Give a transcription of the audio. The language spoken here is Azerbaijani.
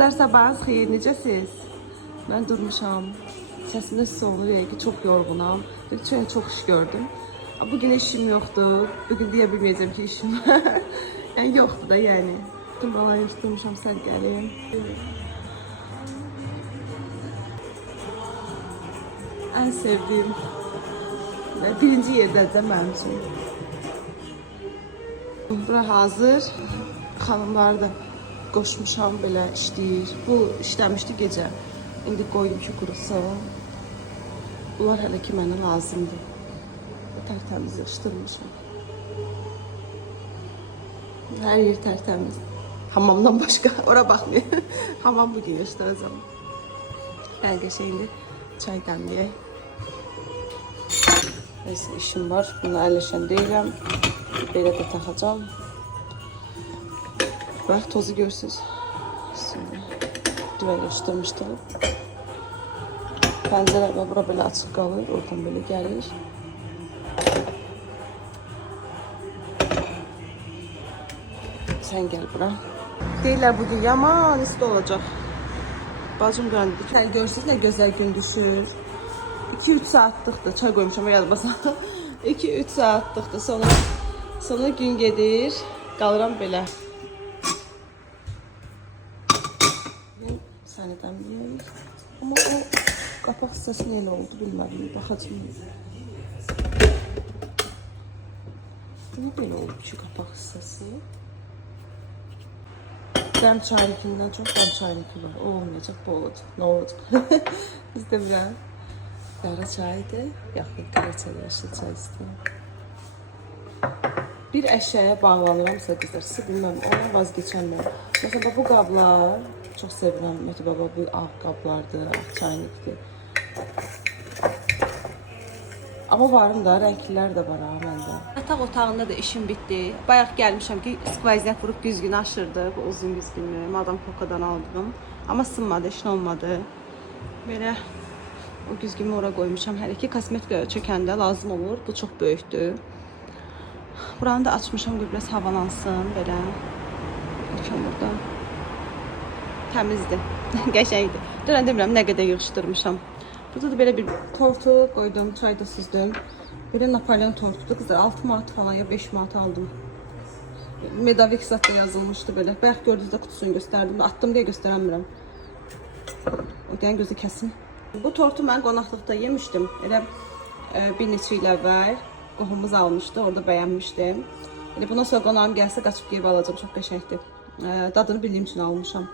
Dostlar, sabahınız xeyir, necəsiz? Mən durmuşam. Səsimdə hiss olunur ki, çox yorğunam. Çünki çox iş gördüm. Bugün işim yoxdur. Bugün deyə bilməyəcəm ki, işim var. Yəni yoxdur da, yəni. Bütün balayı durmuşam, sərgəliyim. Ən sevdiyim və birinci yerdədir mənim üçün. Bura hazır. Xanımlar da qoşmuşam, belə işləyir. Bu işləmişdi gecə. İndi qoyum ki, qurusun. Bunlar hələ ki mənə lazımdır. Tərtəmiz yığışdırmışam. Hər yer tərtəmiz. Hamamdan başqa, ora baxmayın. Hamam bugün yığışdıracağım. Bəlkə indi çay dəmləyək. Neyse, işim var. Bunu əlləşən deyiləm. Belə də taxacağım. Bax, tozu görsünüz. Divə yığışdırmışdım. Pəncərə və bura belə açıq qalır. Oradan belə gəlir. Sən gəl bura. Deyirlər bugün yaman isti olacaq. Bacım döndü. Görsünüz nə gözəl gün düşür. 2-3 saatlıqdır. Çay qoymuşam, yadmasam. 2-3 saatlıqdır. Sonra gün gedir. Qalıram belə. Səni dəmləyək. Amma o qapaq hissəsi elə oldu, bilmədim. Baxacağım. Niyə belə oldu ki, qapaq hissəsi? Dəm çaynikindən çox dəm çayniki var. O olmayacaq, bu olacaq. Nə olacaq? İstəmirəm. Qara çaydır. Yaxın qara çay, yaşıl çay istəyirəm. Bir əşyaya bağlanıramsa qızlar, bilməm, ona vazgeçəməm. Məsələn, bu qablar çox sevirəm. Məti baba bu ağ qablardır, ağ çaynikdir. Amma varım da, rənglilər də var ha məndə. Yataq otağında da işim bitdi. Bayaq gəlmişəm ki, skvayzət vurub güzgün aşırdıq, uzun güzgünü. Madam Poco'dan aldım. Amma sınmadı, işin olmadı. Belə o güzgümü ora qoymuşam. Hələ ki, kosmetika çökəndə lazım olur. Bu çox böyükdür. Buranı da açmışam ki, biraz havalansın. Belə. Bakın burada. Təmizdir. Qəşəngdir. Dönə demirəm, nə qədər yığışdırmışam. Burada da belə bir tortu qoydum, çay da süzdüm. Belə Napolyon tortudur. Qızlar 6 manat falan ya 5 manat aldım. Medavik satda yazılmışdı belə. Bayaq gördüyünüzdə kutusunu göstərdim. Attım deyə göstərəmirəm. O deyən gözü kəsin. Bu tortu mən qonaqlıqda yemişdim. Elə bir neçə il əvvəl qohumumuz almışdı. Orada bəyənmişdim. Elə bundan sonra qonağım gəlsə qaçıb yeyib alacağım. Çox qəşəngdir. Dadını bildiyim üçün almışam.